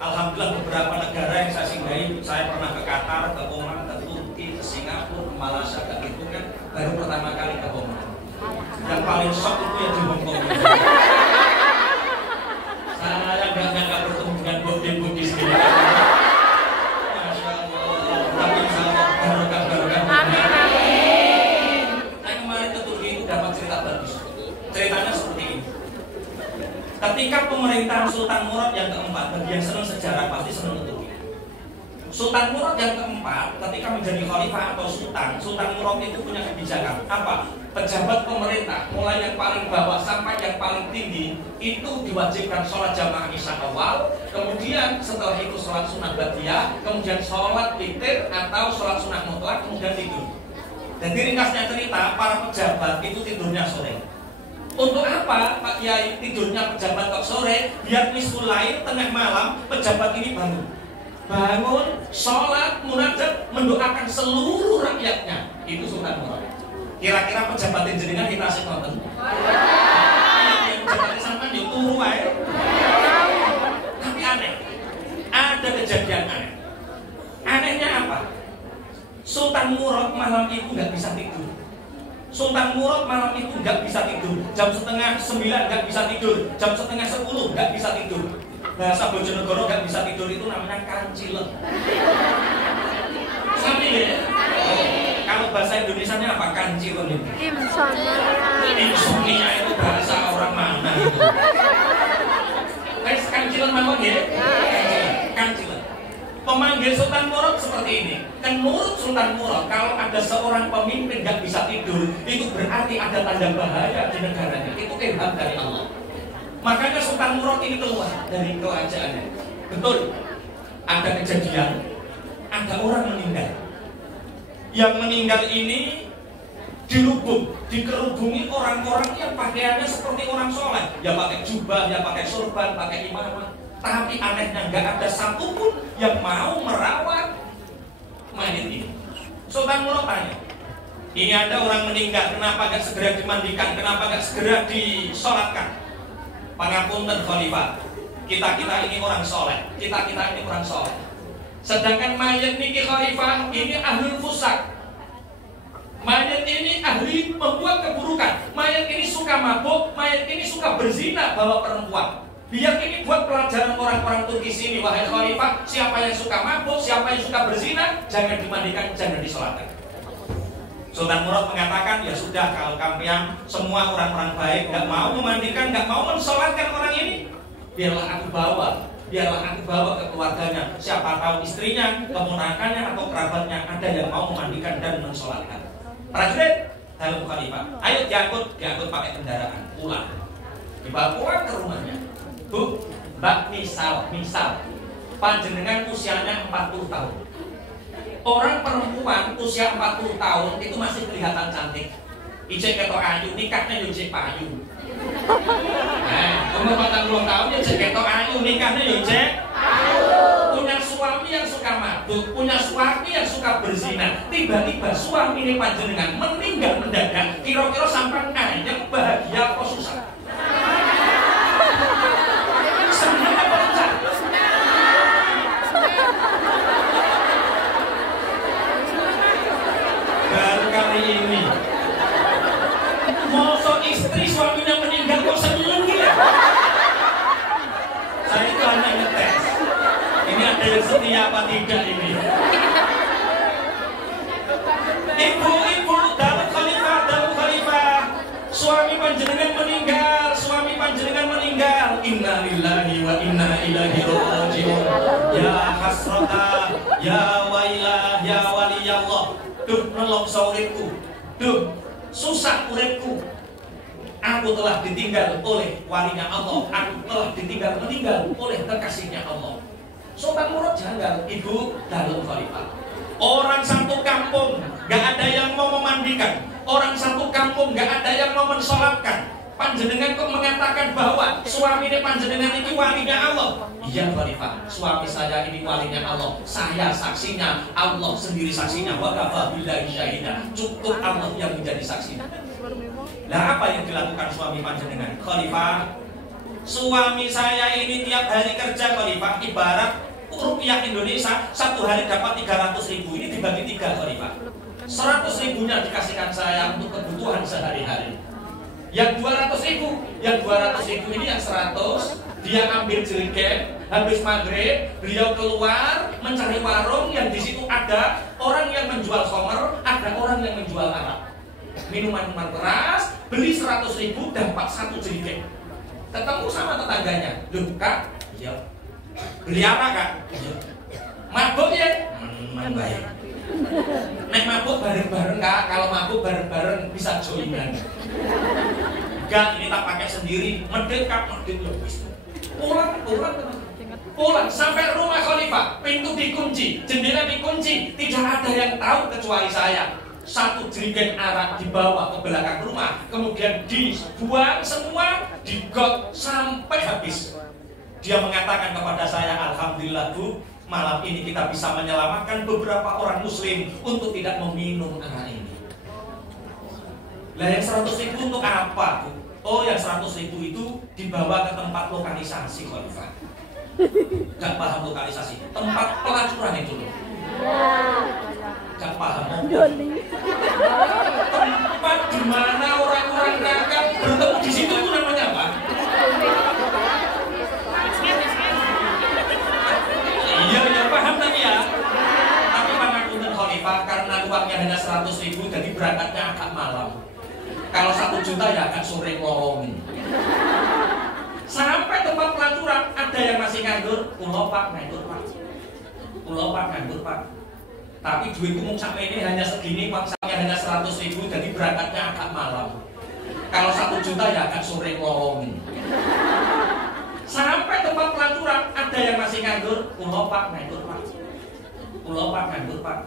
Alhamdulillah beberapa negara yang saya singgahi, saya pernah ke Qatar, ke Oman, ke Turki, ke Singapura, ke Malaysia, ke itu kan baru pertama kali ke Oman. Yang paling shock itu ya di Hong Kong. Saya nggak nyangka bertemu dengan bukti-bukti segini. Masya Allah, tapi insya Allah barokah. Saya kemarin ke Turki itu dapat cerita bagus. Ceritanya seperti ini. Ketika pemerintahan Sultan Murad yang keempat, bagi yang senang sejarah pasti senang Turki. Sultan Murad yang keempat, ketika menjadi khalifah atau Sultan Murad itu punya kebijakan apa? Pejabat pemerintah, mulai yang paling bawah sampai yang paling tinggi, itu diwajibkan sholat jamaah isya awal, kemudian setelah itu sholat sunat ba'diyah, kemudian sholat witir atau sholat sunat mutlak, kemudian tidur. Dan ringkasnya cerita, para pejabat itu tidurnya sore. Untuk apa Pak Kiai tidurnya pejabat kok sore? Biar nisful lail tengah malam pejabat ini bangun, sholat, munajat, mendoakan seluruh rakyatnya. Itu Sultan Murad. Kira-kira pejabat yang jenengan kita asik nonton. Yang pejabat sampean yo turu wae. Tapi aneh. Ada kejadian aneh. Anehnya apa? Sultan Murad malam itu nggak bisa tidur. Sultan Murad malam itu nggak bisa tidur. Jam 8:30 nggak bisa tidur. Jam 9:30 nggak bisa tidur. Bahasa Bojonegoro nggak bisa tidur itu namanya kancilen. Sampai ya? Kalau bahasa Indonesianya apa kancilen itu? Insomnia itu bahasa orang mana itu? Kancilen mawon ya? Kancilen. Pemanggil Sultan Murad seperti ini. Kan menurut Sultan Murad, kalau ada seorang pemimpin nggak bisa tidur, itu berarti ada tanda bahaya di negaranya. Itu ilham dari Allah. Makanya Sultan Murad ini keluar dari kerajaannya. Betul, ada kejadian, ada orang meninggal. Yang meninggal ini dikerubungi orang-orang yang pakaiannya seperti orang soleh. Ya pakai jubah, ya pakai sorban, pakai imamah. Tapi anehnya nggak ada satupun yang mau merawat mayit ini. Sultan Murad tanya, ini ada orang meninggal, kenapa nggak segera dimandikan, kenapa nggak segera disolatkan? Pangapunten Khalifah, kita ini orang soleh, kita ini orang soleh. Sedangkan mayat niki Khalifah ini ahlul fusak. Mayat ini ahli membuat keburukan. Mayat ini suka mabuk, mayat ini suka berzina bawa perempuan. Biar ini buat pelajaran orang-orang Turki sini, wahai Khalifah, siapa yang suka mabuk, siapa yang suka berzina, jangan dimandikan, jangan disolatkan. Sultan Murad mengatakan, ya sudah, kalau kalian semua orang-orang baik nggak mau memandikan, nggak mau mensolatkan orang ini, biarlah aku bawa ke keluarganya. Siapa tahu istrinya, keponakannya atau kerabatnya ada yang mau memandikan dan mensolatkan. Prajurit, dalam Khalifah, ayo diangkut pakai kendaraan pulang, dibawa pulang ke rumahnya. Bu, Mbak, misal panjenengan usianya 40 tahun. Orang perempuan usia 40 tahun itu masih kelihatan cantik. Ijek ketok ayu, nikahnya yo jek payu. Nah, umur 40 tahun ya jek ketok ayu, nikahnya yo jek payu. Punya suami yang suka mabuk, punya suami yang suka berzina. Tiba-tiba suami ini panjenengan meninggal mendadak. Kira-kira sampai yang bahagia apa susah? Baru kali ini mosok istri suaminya meninggal kok seneng ya? Saya itu hanya ngetes. Ini ada yang setia apa tidak ini? Ibu, dalam khalifah, suami panjenengan meninggal. Inna lillahi wa inna ilaihi raji'un. Ya hasrata, ya wailah, ya waliyallah. Duh, nelongso uripku. Duh, susah uripku. Aku telah ditinggal oleh walinya Allah. Aku telah ditinggal meninggal oleh kekasihnya Allah. Sultan Murad janggal, ibu dalam khalifah. Orang satu kampung gak ada yang mau memandikan. Orang satu kampung gak ada yang mau mensolatkan. Panjenengan kok mengatakan bahwa suami ini panjenengan ini walinya Allah? Iya Khalifah, suami saya ini walinya Allah. Saya saksinya, Allah sendiri saksinya. Wa kafa billahi syahida. Cukup Allah yang menjadi saksinya. Nah, apa yang dilakukan suami panjenengan? Khalifah, Suami saya ini tiap hari kerja Khalifah, ibarat rupiah Indonesia satu hari dapat 300.000. Ini dibagi 3 Khalifah. 100.000-nya dikasihkan saya untuk kebutuhan sehari-hari. Yang 200.000 ini yang 100 dia ambil jerigen. Habis maghrib beliau keluar mencari warung yang di situ ada orang yang menjual khamr, ada orang yang menjual arak, minuman keras. Beli 100.000 dapat 1 jerigen. Ketemu sama tetangganya, loh kak, iya. Beli apa kak? Iya. Mabuk ya? Baik. Nek mabuk bareng-bareng kak, kalau mabuk bareng-bareng bisa joinan. Enggak, ini tak pakai sendiri. Medit kak, medit loh. Pulang sampai rumah Khalifah, pintu dikunci, jendela dikunci, tidak ada yang tahu kecuali saya. 1 jerigen arak dibawa ke belakang rumah, kemudian dibuang semua, digot sampai habis. Dia mengatakan kepada saya, alhamdulillah Bu, malam ini kita bisa menyelamatkan beberapa orang muslim untuk tidak meminum arak ini. Lah yang 100.000 untuk apa Bu? Oh yang 100.000 itu dibawa ke tempat lokalisasi Khalifah. Gak paham lokalisasi, tempat pelacuran itu loh. Gak paham. Tempat di mana orang-orang nakal bertemu di situ itu namanya apa? Iya paham tadi ya. Tapi pangapunten Khalifah, karena uangnya hanya 100.000 jadi berangkatnya agak malam. Kalau 1 juta ya agak sore ngolongin. Sampai tempat pelacuran ada yang masih nganggur, pulau pak nganggur pak. Tapi duitku mung sampai ini hanya segini, maksanya hanya 100.000 jadi berangkatnya agak malam. Kalau 1 juta ya agak sore ngolongin. Sampai tempat pelacuran ada yang masih nganggur, pulau pak nganggur pak.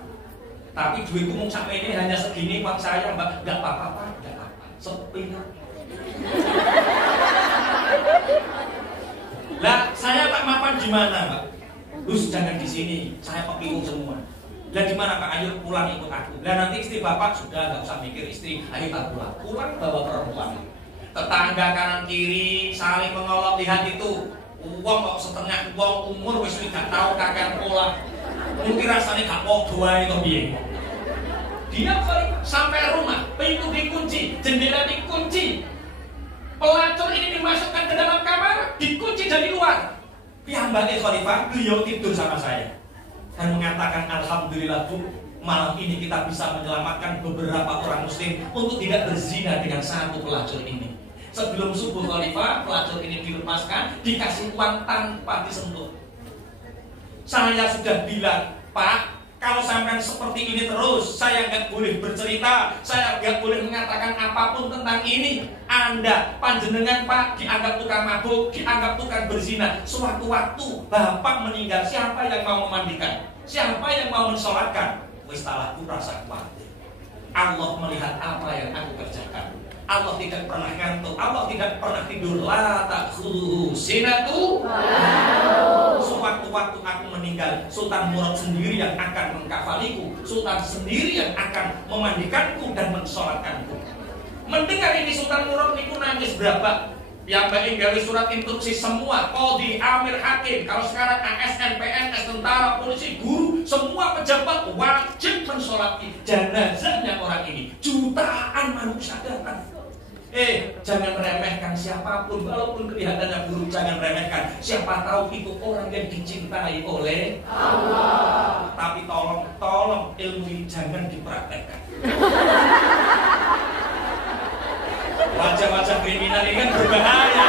Tapi duitku mung sampai ini hanya segini, uang saya mbak, nggak apa-apa pak, nggak apa-apa, sepi. Lah saya tak mapan gimana mbak? Gus jangan di sini, saya kepingung semua. Lah gimana Pak? Ayo pulang ikut aku. Lah nanti istri bapak sudah nggak usah mikir istri, ayo tak pulang. Pulang bawa perempuan. Tetangga kanan kiri saling mengolok, lihat itu. Uang kok setengah uang umur wis gak tahu kakek pulang. Mungkin rasanya gak podo ae to piye. Dia sampai rumah, pintu dikunci, jendela dikunci. Pelacur ini dimasukkan ke dalam kamar, dikunci dari luar. Piyambake Khalifah, beliau tidur sama saya dan mengatakan alhamdulillah Bu, malam ini kita bisa menyelamatkan beberapa orang muslim untuk tidak berzina dengan 1 pelacur ini. Sebelum subuh Khalifah, pelacur ini dilepaskan, dikasih uang tanpa disentuh. Saya sudah bilang, Pak, kalau sampai seperti ini terus, saya nggak boleh bercerita, saya nggak boleh mengatakan apapun tentang ini. Anda, panjenengan Pak, dianggap tukang mabuk, dianggap tukang berzina. Suatu waktu Bapak meninggal, siapa yang mau memandikan? Siapa yang mau mensolatkan? Wis talahku rasa khawatir. Allah melihat apa yang aku kerjakan. Allah tidak pernah ngantuk, Allah tidak pernah tidur. La ta'khudhuhu sinatu. Sewaktu-waktu aku meninggal, Sultan Murad sendiri yang akan mengkafaliku, Sultan sendiri yang akan memandikanku dan mensolatkanku. Mendengar ini Sultan Murad niku nangis berapa? Yang baik gawe surat instruksi semua, Qadhi, Amir, Hakim. Kalau sekarang ASN, PNS, tentara, polisi, guru, semua pejabat wajib mensolati jenazahnya orang ini. Jutaan manusia datang. Jangan meremehkan siapapun, walaupun kelihatannya buruk, jangan remehkan. Siapa tahu itu orang yang dicintai oleh Allah. Tapi tolong ilmu ini jangan dipraktekkan. Wajah-wajah kriminal ini kan berbahaya.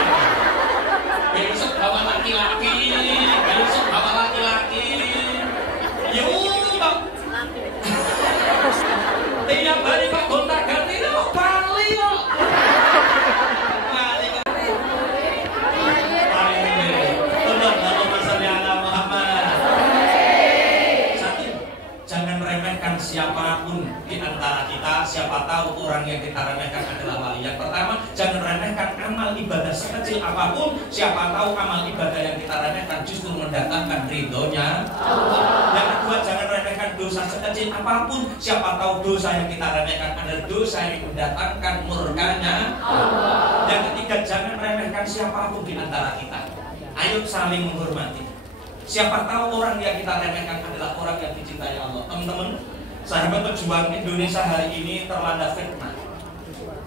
Besok bawa laki-laki, besok bawa laki-laki. Yuk, tiap hari Pak gonta-ganti kok bali kok. Siapapun di antara kita, siapa tahu orang yang kita remehkan adalah wali. Yang pertama, jangan remehkan amal ibadah sekecil apapun. Siapa tahu amal ibadah yang kita remehkan justru mendatangkan ridhonya Allah. Yang kedua, jangan remehkan dosa sekecil apapun, siapa tahu dosa yang kita remehkan adalah dosa yang mendatangkan murkanya Allah. Yang ketiga, jangan remehkan siapapun di antara kita. Ayo saling menghormati. Siapa tahu orang yang kita remehkan adalah orang yang dicintai Allah. Teman-teman, sahabat pejuang Indonesia hari ini terlanda fitnah.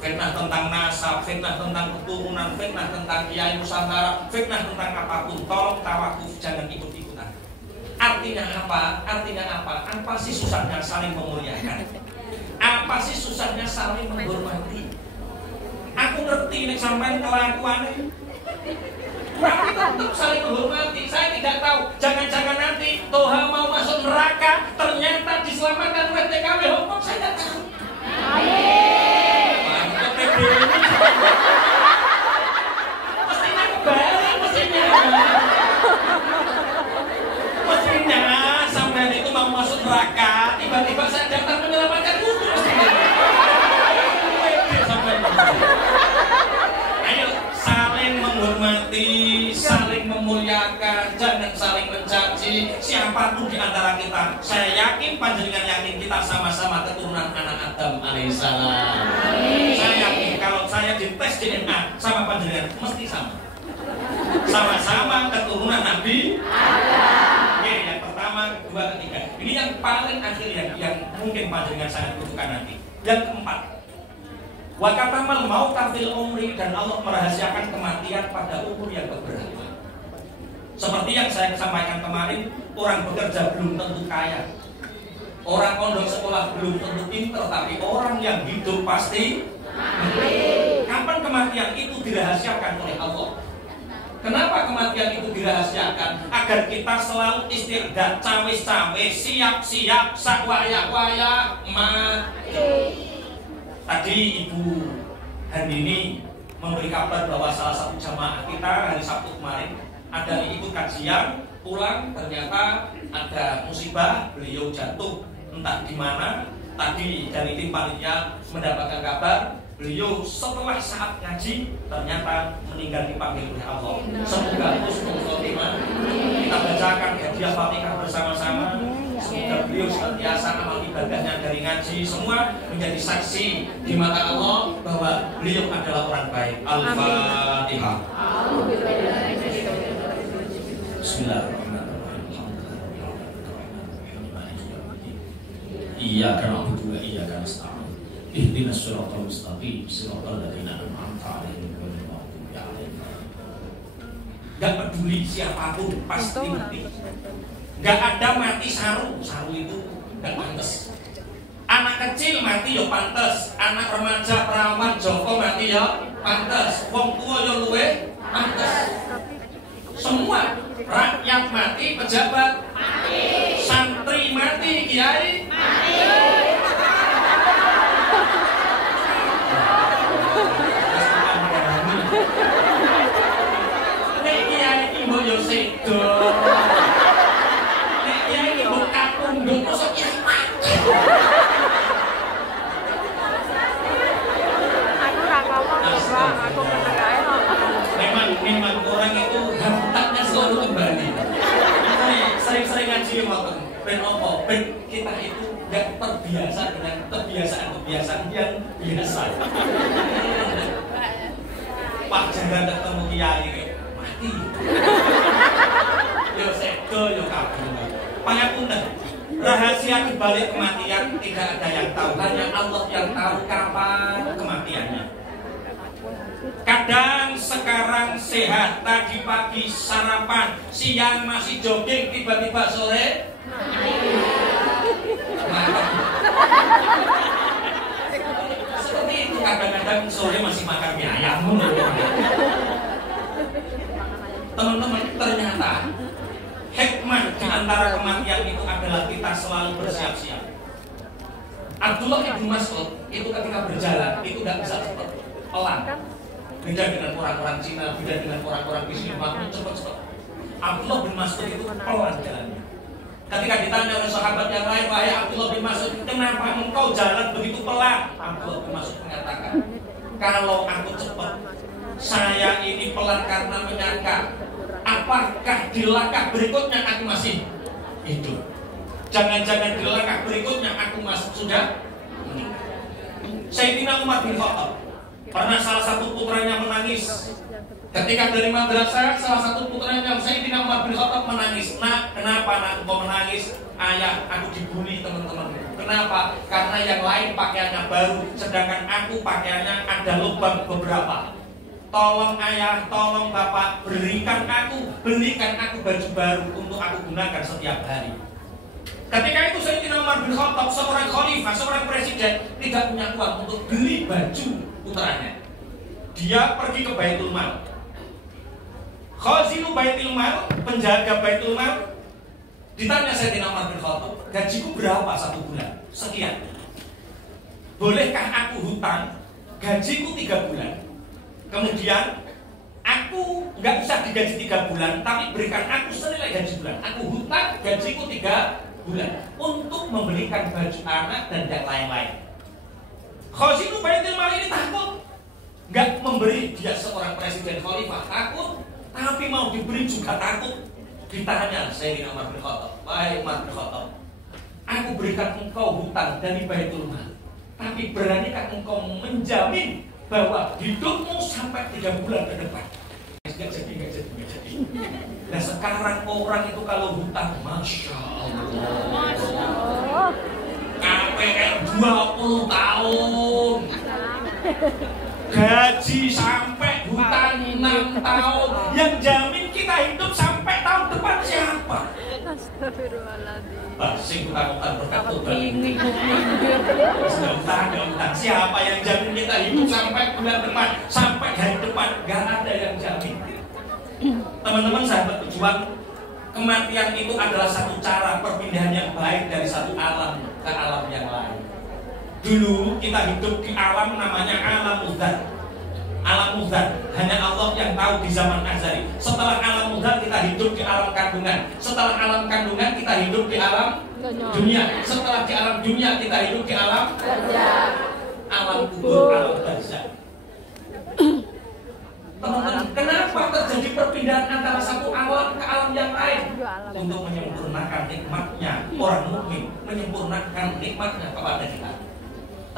Fitnah tentang nasab, fitnah tentang keturunan, fitnah tentang kiai nusantara, fitnah tentang apapun. Tolong tawakuf, jangan ikut-ikutan. Artinya apa? Apa sih susahnya saling memuliakan? Apa sih susahnya saling menghormati? Aku ngerti nih sampai kelakuannya, tapi tetap saling menghormati. Saya tidak tahu, jangan-jangan nanti Toha mau masuk neraka, ternyata diselamatkan oleh TKW Hongkong, saya tidak tahu. Mestinya kebalik, mestinya sampai itu mau masuk neraka, tiba-tiba saya datang menyelamatkan kudu. Ayo saling menghormati, saling memuliakan, jangan saling mencaci siapapun di antara kita. Saya yakin, panjenengan yakin kita sama-sama keturunan anak Adam alaihissalam. Saya yakin kalau saya dites DNA sama panjenengan mesti sama. Sama-sama keturunan Nabi Adam. Oke, yang pertama, kedua, ketiga. Ini yang paling akhir yang mungkin panjenengan sangat butuhkan nanti. Yang keempat, wa katamal mauta fil umri, dan Allah merahasiakan kematian pada umur yang beberapa. Seperti yang saya sampaikan kemarin, orang bekerja belum tentu kaya, orang pondok sekolah belum tentu pinter, tapi orang yang hidup pasti mati. Kapan kematian itu dirahasiakan oleh Allah? Kenapa kematian itu dirahasiakan? Agar kita selalu istirdat, cawe-cawe, siap-siap, sakwaya-waya mati. Tadi Ibu Handini memberi kabar bahwa salah satu jamaah kita hari Sabtu kemarin ada ikut kajian, pulang ternyata ada musibah, beliau jatuh entah di mana. Tadi dari tim panitia mendapatkan kabar beliau setelah saat ngaji ternyata meninggal dipanggil oleh Allah. Semoga husnul khotimah. Kita bacakan hadiah Fatihah bersama-sama. Semoga beliau senantiasa amal ibadahnya dari ngaji semua menjadi saksi di mata Allah bahwa beliau adalah orang baik. Al-Fatihah. Bismillahirrahmanirrahim. Iyyaka na'budu wa iyyaka nasta'in. Ihdinas siratal mustaqim, siratal ladzina an'amta 'alaihim ghairil maghdubi 'alaihim. Gak peduli siapapun pasti mati. Gak ada mati saru itu gak pantas. Anak kecil mati yo pantas, anak remaja perawan Joko mati yo pantas, wong tua yo luwe pantas. Semua rakyat mati, pejabat mati, santri mati, kiai mati. Nek kiai iki mbok yo sedo. Nek kiai iki mbok kapundhut mosok kiai mati. Aku ora ngomong kok, aku menengae kok. Memang orang itu habitatnya selalu kembali. Sering-sering ngaji ngoten. Ben opo? Ben kita itu gak terbiasa dengan kebiasaan-kebiasaan yang biasa. Pak jarang ketemu kiai mati. Yo sedo yo kabur. Pangapunten. Rahasia dibalik kematian tidak ada yang tahu, hanya Allah yang tahu kapan kematiannya. Kadang sekarang sehat, tadi pagi sarapan, siang masih jogging, tiba-tiba sore makan. Seperti itu, kadang-kadang sore masih makan mie ayam. Teman-teman, ternyata hikmah di antara kematian itu adalah kita selalu bersiap-siap. Abdullah bin Mas'ud itu ketika berjalan itu tidak bisa cepat, pelan. Beda dengan orang-orang Cina, beda dengan orang-orang bisnis bangun cepat-cepat. Abdullah bin Mas'ud itu pelan jalannya. Ketika ditanya oleh sahabat yang lain, wahai Abdullah bin Mas'ud, kenapa engkau jalan begitu pelan? Abdullah bin Mas'ud mengatakan, kalau aku cepat, saya ini pelan karena menyangka apakah di langkah berikutnya aku masih hidup. Jangan-jangan di langkah berikutnya aku masuk sudah meninggal. Sayyidina Umar bin Khattab pernah salah satu putranya menangis. Ketika dari madrasah, salah satu putranya Sayyidina Umar bin Khattab menangis. Nak, kenapa nak kau menangis? Ayah, aku dibully teman-teman. Kenapa? Karena yang lain pakaiannya baru, sedangkan aku pakaiannya ada lubang beberapa. Tolong ayah, tolong bapak, belikan aku baju baru untuk aku gunakan setiap hari. Ketika itu Sayyidina Umar bin Khattab, seorang khalifah, seorang presiden, tidak punya uang untuk beli baju putranya. Dia pergi ke Baitul Mal. Khazinu Baitul Mal, penjaga Baitul Mal, ditanya Sayyidina Umar bin Khattab, gajiku berapa satu bulan? Sekian. Bolehkah aku hutang gajiku 3 bulan? Kemudian aku nggak usah digaji 3 bulan, tapi berikan aku senilai gaji bulan. Aku hutang gajiku 3 bulan untuk membelikan baju anak dan yang lain-lain. Khazinu Baitul Mal ini takut, nggak memberi. Dia seorang presiden khalifah, takut, tapi mau diberi juga takut. Ditanya Sayyidina Umar bin Khattab, wahai Umar bin Khattab, aku berikan engkau hutang dari Baitul Mal, tapi beranikah engkau menjamin bahwa hidupmu sampai 3 bulan ke depan? Nggak jadi. Nah sekarang orang itu kalau hutang, Masya Allah, KPR 20 tahun, gaji sampai hutang 6 tahun, yang jamin kita hidup sampai tahun depan siapa? Astagfirullahaladzim. Sing hutang berkat Tuhan. Siapa yang jamin kita hidup sampai bulan depan, sampai hari depan? Gak ada yang jamin. Teman-teman sahabat pejuang, kematian itu adalah satu cara perpindahan yang baik dari satu alam ke alam yang lain. Dulu kita hidup di alam namanya alam mudzar. Alam mudzar hanya Allah yang tahu di zaman azali. Setelah alam mudzar kita hidup di alam kandungan. Setelah alam kandungan kita hidup di alam dunia. Setelah di alam dunia kita hidup di alam alam kubur, alam barzakh. Teman-teman, kenapa terjadi perpindahan antara satu alam ke alam yang lain? Untuk menyempurnakan nikmatnya orang mukmin, menyempurnakan nikmatnya kepada kita.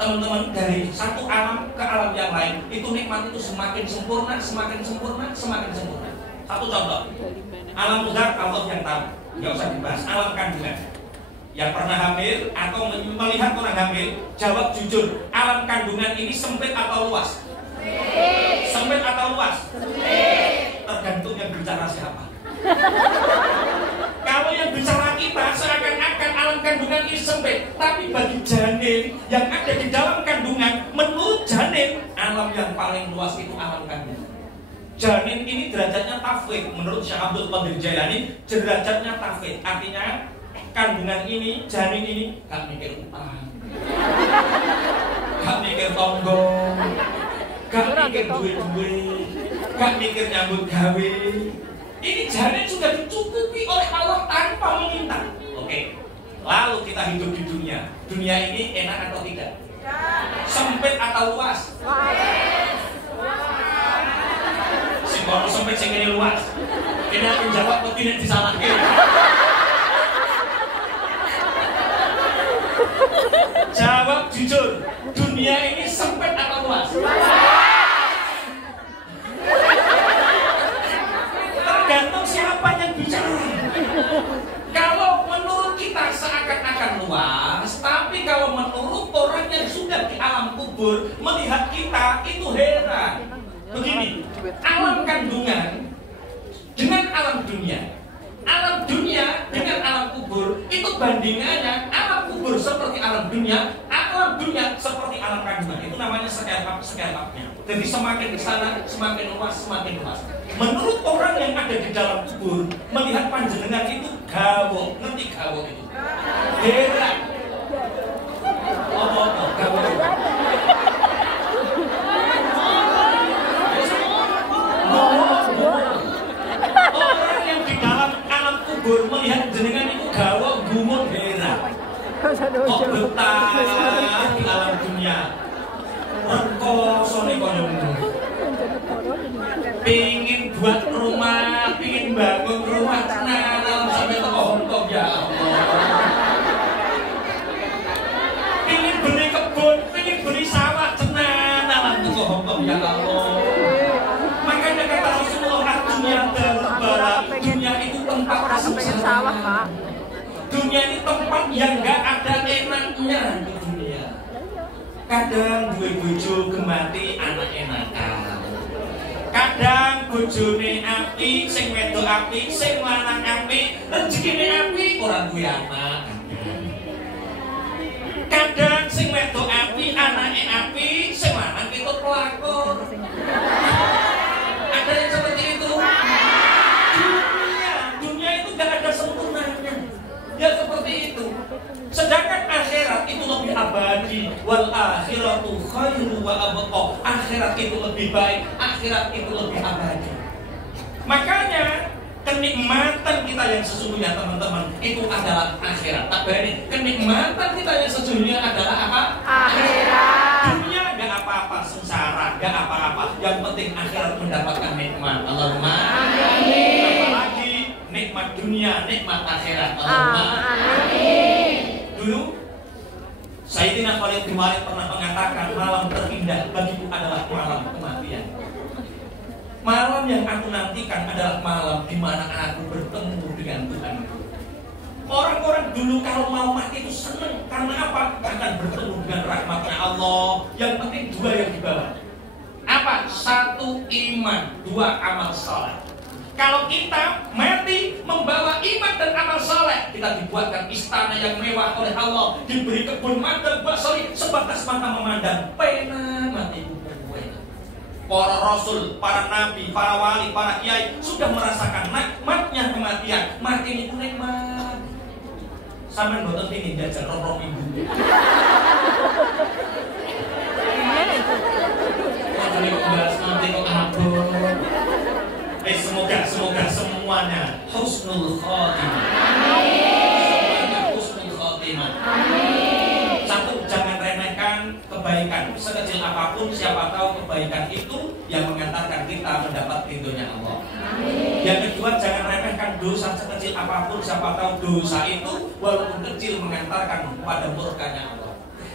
Teman-teman, dari satu alam ke alam yang lain, itu nikmat itu semakin sempurna, semakin sempurna, semakin sempurna. Satu contoh, alam mudzar Allah yang tahu, nggak usah dibahas. Alam kandungan, yang pernah hamil atau melihat orang hamil, jawab jujur. Alam kandungan ini sempit atau luas? Sempit atau luas? Tergantung yang bicara siapa. Kalau yang bicara kita seakan-akan alam kandungan ini sempit, tapi bagi janin yang ada di dalam kandungan, menurut janin alam yang paling luas itu alam kandungan. Janin ini derajatnya tafwid. Menurut Syekh Abdul Qadir Jailani, derajatnya tafwid. Artinya kandungan ini, janin ini gak mikir utang, gak mikir tonggo, gak mikir duit-duit, gak mikir nyambut gawe. Ini janin sudah dicukupi oleh Allah tanpa meminta. Oke. Lalu kita hidup di dunia. Dunia ini enak atau tidak? Sempit atau luas? Si kono sempit, sing ini luas. Ini aku jawab kok tidak disalahkan. Jawab jujur. Dunia ini sempit atau luas? Tergantung siapa yang bicara. Kalau menurut kita seakan-akan luas, tapi kalau menurut orang yang sudah di alam kubur melihat kita itu heran. Begini, alam kandungan dengan alam dunia, alam dunia dengan alam kubur itu bandingannya alam kubur seperti alam dunia seperti alam kandungan. Itu namanya skala-skala-nya. Jadi semakin ke sana semakin luas, semakin luas. Menurut orang yang ada di dalam kubur melihat panjenengan itu gawo, ngerti gawo itu? Heran. Gawo. Orang yang di dalam alam kubur melihat jenengan itu gawo, gumun, heran. Kok betah di alam dunia? Rekoso nih kono. Pingin buat rumah, pingin bangun rumah, nah sampai ke Hongkong ya Allah. Dunia ini tempat yang gak ada enaknya di dunia. Kadang duwe bojo gemati anak enakan. Kadang bojone api, sing wedok api, sing lanang api, rezekine api, ora duwe anak. Kadang sing wedok api, anake api, sing lanang ketut pelakor. Ada yang seperti itu. Dunia itu gak ada sempurnanya. Ya seperti itu. Sedangkan akhirat itu lebih abadi. Wal akhiratu khairu wa abqa. Akhirat itu lebih baik, akhirat itu lebih abadi. Makanya kenikmatan kita yang sesungguhnya teman-teman itu adalah akhirat. Tapi kenikmatan kita yang sesungguhnya adalah apa? Akhirat. Dunia gak apa-apa, sengsara gak apa-apa. Yang penting akhirat mendapatkan nikmat. Allahumma amin. Apalagi nikmat dunia, nikmat akhirat. Allahumma amin. Dulu Sayyidina Khalid bin Walid pernah mengatakan malam terindah bagiku adalah malam kematian. Malam yang aku nantikan adalah malam di mana aku bertemu dengan Tuhanku. Orang-orang dulu kalau mau mati itu senang karena apa? Akan bertemu dengan rahmatnya Allah. Yang penting dua yang dibawa. Apa? Satu iman, dua amal saleh. Kalau kita mati membawa iman dan amal saleh, kita dibuatkan istana yang mewah oleh Allah, diberi kebun mangga basori sebatas mata memandang. Pena mati bukan. Para rasul, para nabi, para wali, para kiai sudah merasakan nikmatnya kematian. Mati itu nikmat. Sampai boten pengin jajan rong minggu. Kalau dibahas nanti kok abot. Semoga semuanya husnul khotimah. Semuanya husnul khotimah. Satu, jangan remehkan kebaikan sekecil apapun. Siapa tahu kebaikan itu yang mengantarkan kita mendapat ridhonya Allah. Yang kedua, jangan remehkan dosa sekecil apapun. Siapa tahu dosa itu walaupun kecil mengantarkan pada murkanya Allah.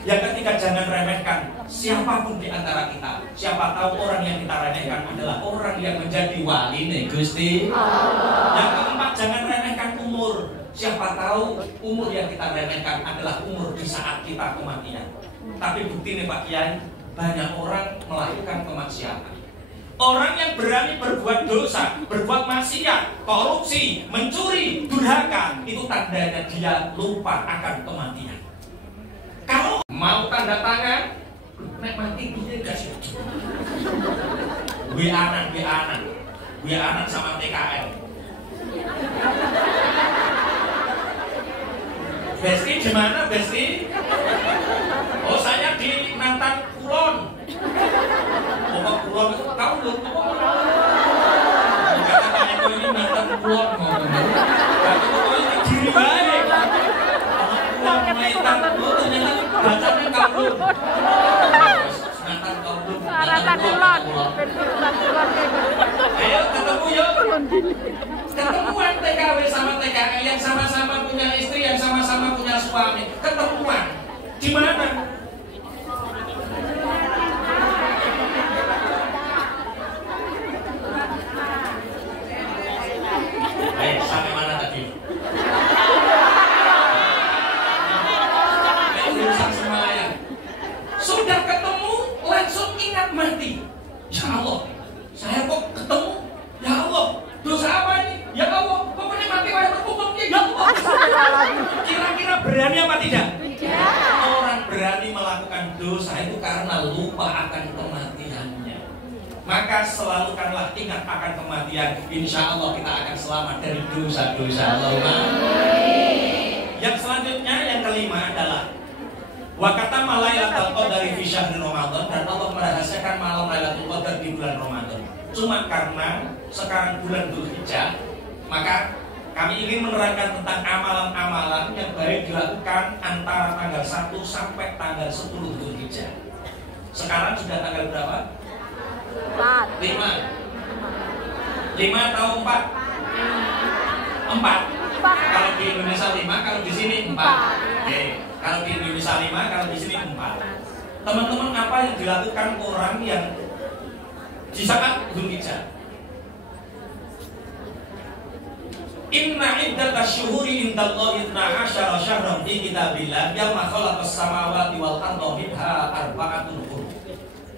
Yang ketiga, jangan remehkan siapapun di antara kita. Siapa tahu orang yang kita remehkan adalah orang yang menjadi wali nih Gusti Allah. Yang keempat, jangan remehkan umur. Siapa tahu umur yang kita remehkan adalah umur di saat kita kematian. Tapi bukti nih Pak Kiai, banyak orang melakukan kemaksiatan. Orang yang berani berbuat dosa, berbuat maksiat, korupsi, mencuri, durhaka, itu tandanya dia lupa akan kematian. Kalau mau tanda tangan, nek mati dia gak sih. We anak sama TKL. Besti di mana Besti? Oh saya di Nantan Kulon. Pokok Kulon itu tahu belum? Kata itu ini Nantan Kulon ngomong. Tapi pokoknya ini diri baik. Nantan Kulon ternyata bacanya Kulon. Nantan Kulon. Nantan Kulon. Ayo ketemu yuk. Ketemuan TKW sama TKL yang sama-sama punya istri, yang sama-sama punya suami. Ketemuan di mana? Sampai mana tadi? Sudah ketemu, langsung ingat mati. Ya Allah, saya kok ketemu? Ya Allah, dosa apa ini? Ya Allah, kok ini mati pada berhukumnya? Ya Allah. Kira-kira berani apa tidak? Tidak. Orang berani melakukan dosa itu karena lupa akan kematiannya. Maka selalukanlah ingat akan kematian. Insya Allah kita akan selamat dari dosa-dosa. Allahumma. Yang selanjutnya, yang kelima adalah wa katama Lailatul Qadar fi syahri Ramadan, dan Allah merahasiakan malam Lailatul Qadar di bulan Ramadan. Cuma karena sekarang bulan Dzulhijjah, maka kami ingin menerangkan tentang amalan-amalan yang baik dilakukan antara tanggal 1 sampai tanggal 10 Dzulhijjah. Sekarang sudah tanggal berapa? 4. 5 atau 4? 4. Kalau di Indonesia 5, kalau di sini 4. Oke. Kalau di Indonesia 5, kalau di sini 4. Teman-teman, apa yang dilakukan orang yang di saat Dzulhijjah? Inna iddatasy syuhuri indallahi 12 syahran fi kitabillah yauma khalaqas samawati wal arda minha arba'atun hurum.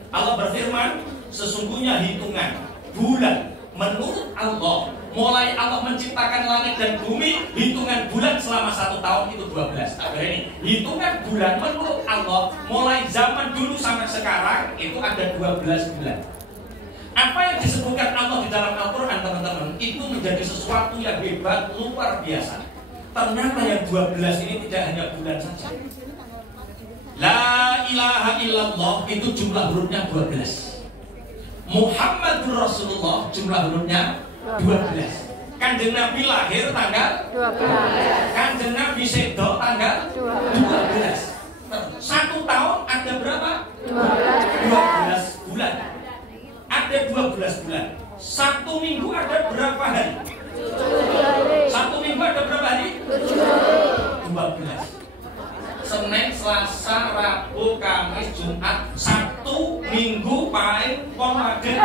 Allah berfirman, sesungguhnya hitungan bulan menurut Allah, mulai Allah menciptakan langit dan bumi, hitungan bulan selama 1 tahun itu 12. Nah, ini hitungan bulan menurut Allah mulai zaman dulu sampai sekarang itu ada 12 bulan. Apa yang disebutkan Allah di dalam Al-Quran, teman-teman, itu menjadi sesuatu yang hebat, luar biasa. Ternyata yang 12 ini tidak hanya bulan saja. La ilaha illallah itu jumlah hurufnya 12. Muhammadur Rasulullah jumlah hurufnya 12. Kanjeng Nabi lahir tanggal 12. Kanjeng Nabi sedo tanggal 12. 1 tahun ada berapa? 12 bulan. Ada 12 bulan. 1 minggu ada berapa hari? 1 minggu ada berapa hari? 12. Senin, Selasa, Rabu, Kamis, Jumat, Sabtu, Minggu, Paing, Pon, Magen.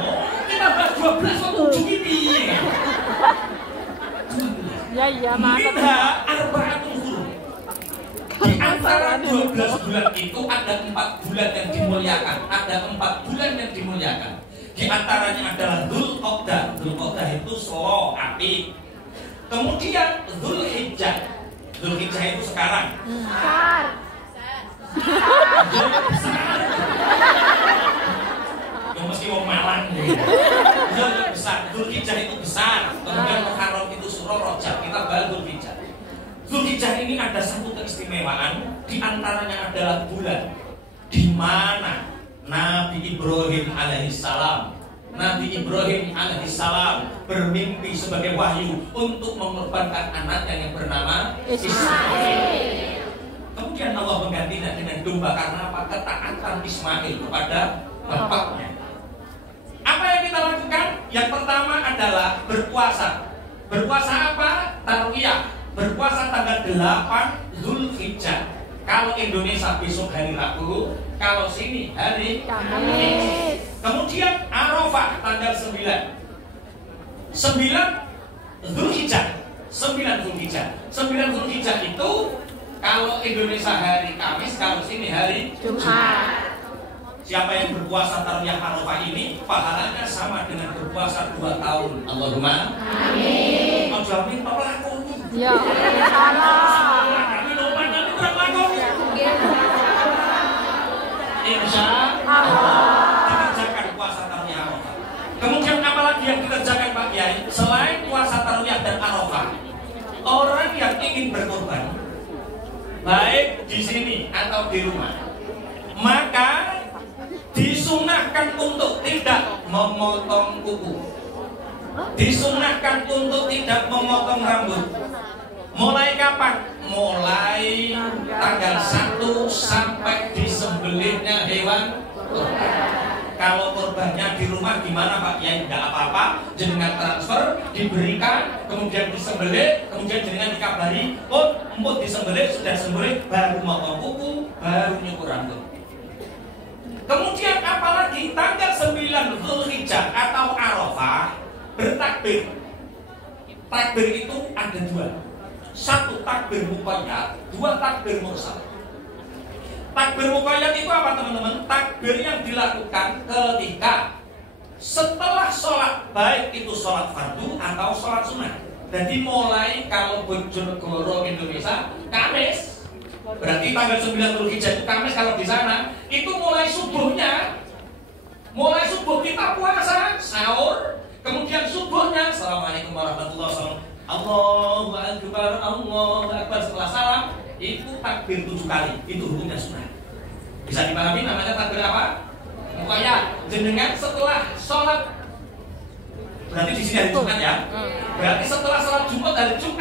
Oh, kita bahas 12 waktu 7 ini. Ya, mantap. Minha arba'atul hurum. Di antara 12 bulan itu ada 4 bulan yang dimuliakan. Ada 4 bulan yang dimuliakan. Di antaranya adalah Dzulqa'dah. Dzulqa'dah itu slow, api. Kemudian Dzulhijjah. Dzulhijjah itu sekarang. Besar. Yang mesti mau malang besar. Dzulhijjah itu besar. Kemudian Muharram itu surah Rajab. Kita bahas Dzulhijjah. Dzulhijjah ini ada satu keistimewaan. Di antaranya adalah bulan di mana Nabi Ibrahim alaihissalam bermimpi sebagai wahyu untuk mengorbankan anaknya yang bernama Ismail. Kemudian Allah menggantinya dengan domba karena apa? Ketaatan Ismail kepada bapaknya. Apa yang kita lakukan? Yang pertama adalah berpuasa. Berpuasa apa? Tarwiyah. Berpuasa tanggal 8 Dzulhijjah. Kalau Indonesia besok hari Rabu, kalau sini hari Kamis. Kemudian Arafah tanggal 9 Dzulhijjah. 9 Dzulhijjah itu kalau Indonesia hari Kamis, kalau sini hari Jumat. Siapa yang berpuasa Tarwiyah Arafah ini pahalanya sama dengan berpuasa 2 tahun. Allahumma amin. Mau jamin apa lakoni? Ya, salah. Kami lupa nanti kurang lakoni. Insya Allah dikerjakan puasa Tarwiyah Arafah. Kemudian apa lagi yang dikerjakan Pak Kiai? Selain puasa Tarwiyah dan Arafah, orang yang ingin berkorban, baik di sini atau di rumah, maka disunahkan untuk tidak memotong kuku. Disunahkan untuk tidak memotong rambut. Mulai kapan? Mulai tanggal 1 sampai disembelihnya hewan kurban. Kalau kurbannya di rumah gimana Pak? Ya tidak apa-apa, jenengan transfer, diberikan, kemudian disembelih, kemudian jenengan dikabari, oh emput disembelih, sudah sembelih, baru motong kuku, baru nyukur rambut. Kemudian apalagi tanggal 9 Dzulhijjah atau Arafah bertakbir. Takbir itu ada 2. 1 takbir muqayyad, 2 takbir mursal. Takbir muqayyad itu apa teman-teman? Takbir yang dilakukan ketika setelah sholat, baik itu sholat fardu atau sholat sunnah. Jadi mulai kalau Bojonegoro Indonesia Kamis, berarti tanggal 9 Dzulhijjah itu Kamis kalau di sana, itu mulai subuhnya, kita puasa, sahur, kemudian subuhnya, Assalamualaikum warahmatullahi wabarakatuh, Allahu Akbar, setelah salam, itu takbir 7 kali, itu hukumnya sunnah. Bisa dipahami namanya takbir apa? Muqayyad. Jenengan setelah sholat, berarti di sini hari Jumat ya, berarti setelah sholat Jumat hari Jumat